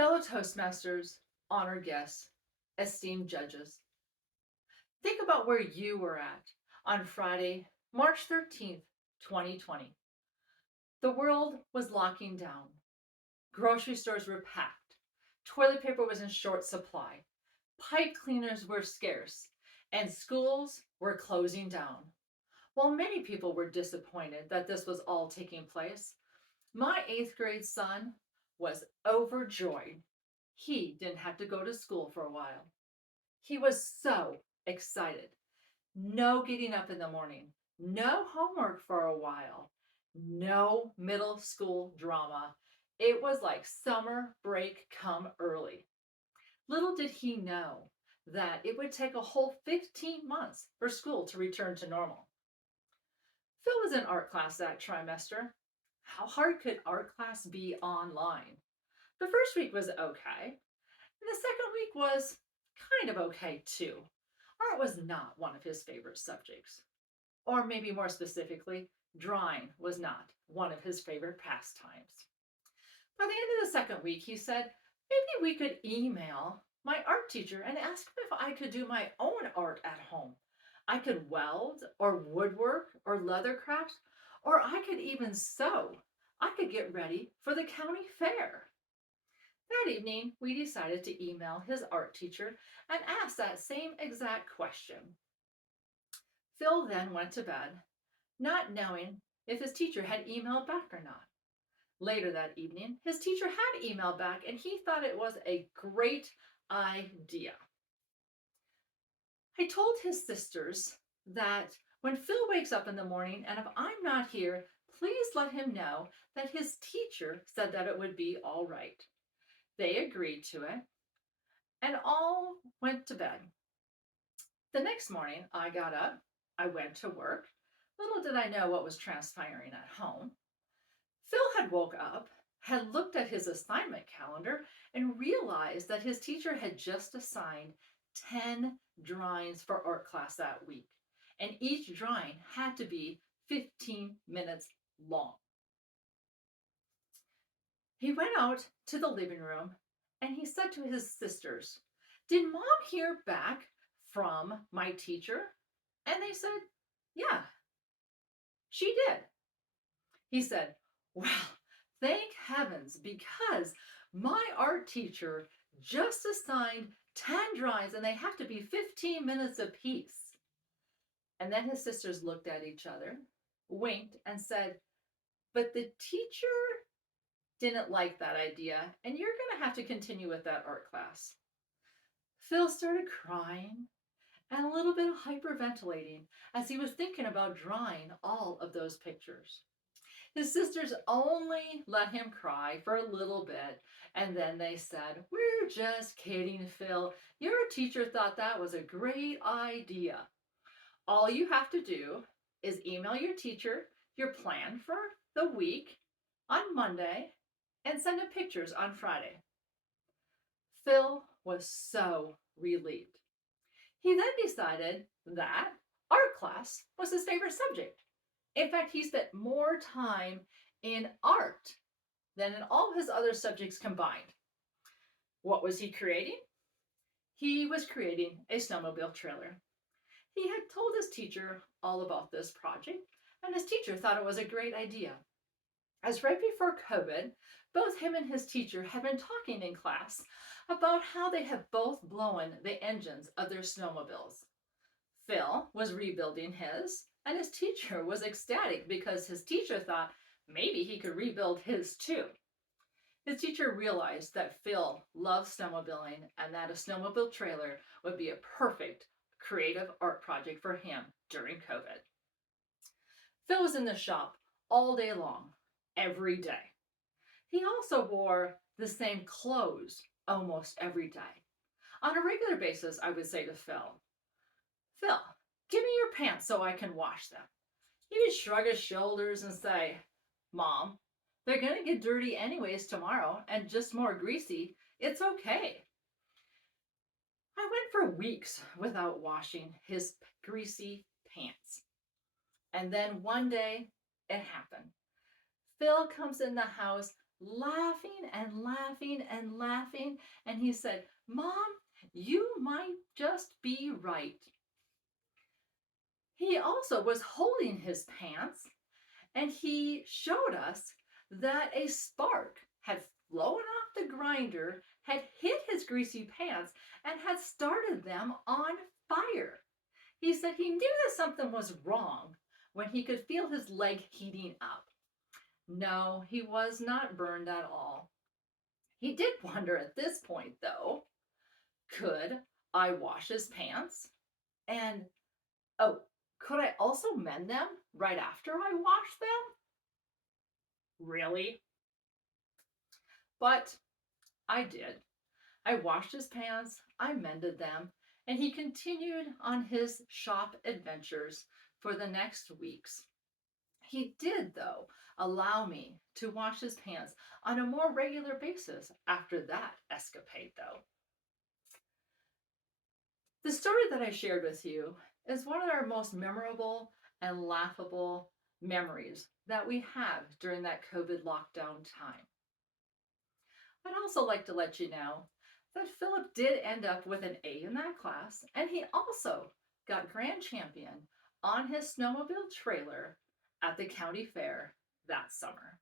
Fellow Toastmasters, honored guests, esteemed judges, think about where you were at on Friday, March 13th, 2020. The world was locking down. Grocery stores were packed. Toilet paper was in short supply. Pipe cleaners were scarce. And schools were closing down. While many people were disappointed that this was all taking place, my eighth grade son was overjoyed. He didn't have to go to school for a while. He was so excited. No getting up in the morning, no homework for a while, no middle school drama. It was like summer break come early. Little did he know that it would take a whole 15 months for school to return to normal. Phil was in art class that trimester. How hard could art class be online? The first week was okay, and the second week was kind of okay too. Art was not one of his favorite subjects. Or maybe more specifically, drawing was not one of his favorite pastimes. By the end of the second week, he said, maybe we could email my art teacher and ask him if I could do my own art at home. I could weld or woodwork or leather crafts, or I could even sew. I could get ready for the county fair. That evening, we decided to email his art teacher and ask that same exact question. Phil then went to bed, not knowing if his teacher had emailed back or not. Later that evening, his teacher had emailed back and he thought it was a great idea. I told his sisters that when Phil wakes up in the morning and if I'm not here, please let him know that his teacher said that it would be all right. They agreed to it and all went to bed. The next morning, I got up, I went to work. Little did I know what was transpiring at home. Phil had woke up, had looked at his assignment calendar, and realized that his teacher had just assigned 10 drawings for art class that week, and each drawing had to be 15 minutes long. He went out to the living room and he said to his sisters, "Did Mom hear back from my teacher?" And they said, "Yeah, she did." He said, "Well, thank heavens, because my art teacher just assigned 10 drawings and they have to be 15 minutes apiece." And then his sisters looked at each other, winked, and said, "But the teacher didn't like that idea, and you're going to have to continue with that art class." Phil started crying and a little bit of hyperventilating as he was thinking about drawing all of those pictures. His sisters only let him cry for a little bit, and then they said, "We're just kidding, Phil. Your teacher thought that was a great idea. All you have to do is email your teacher your plan for the week on Monday and send him pictures on Friday." Phil was so relieved. He then decided that art class was his favorite subject. In fact, he spent more time in art than in all his other subjects combined. What was he creating? He was creating a snowmobile trailer. He had told his teacher all about this project, and his teacher thought it was a great idea. As right before COVID, both him and his teacher had been talking in class about how they had both blown the engines of their snowmobiles. Phil was rebuilding his, and his teacher was ecstatic because his teacher thought maybe he could rebuild his too. His teacher realized that Phil loved snowmobiling and that a snowmobile trailer would be a perfect creative art project for him during COVID. Phil was in the shop all day long, every day. He also wore the same clothes almost every day. On a regular basis, I would say to Phil, "Phil, give me your pants so I can wash them." He would shrug his shoulders and say, "Mom, they're going to get dirty anyways tomorrow and just more greasy. It's okay." I went for weeks without washing his greasy pants. And then one day it happened. Phil comes in the house laughing and laughing and laughing. And he said, Mom, you might just be right. He also was holding his pants and he showed us that a spark had flown off the grinder, had hit his greasy pants, and had started them on fire. He said he knew that something was wrong when he could feel his leg heating up. No, he was not burned at all. He did wonder at this point, though, could I wash his pants? And oh, could I also mend them right after I wash them? Really? But I did. I washed his pants, I mended them, and he continued on his shop adventures for the next weeks. He did, though, allow me to wash his pants on a more regular basis after that escapade, though. The story that I shared with you is one of our most memorable and laughable memories that we have during that COVID lockdown time. I'd also like to let you know that Philip did end up with an A in that class, and he also got grand champion on his snowmobile trailer at the county fair that summer.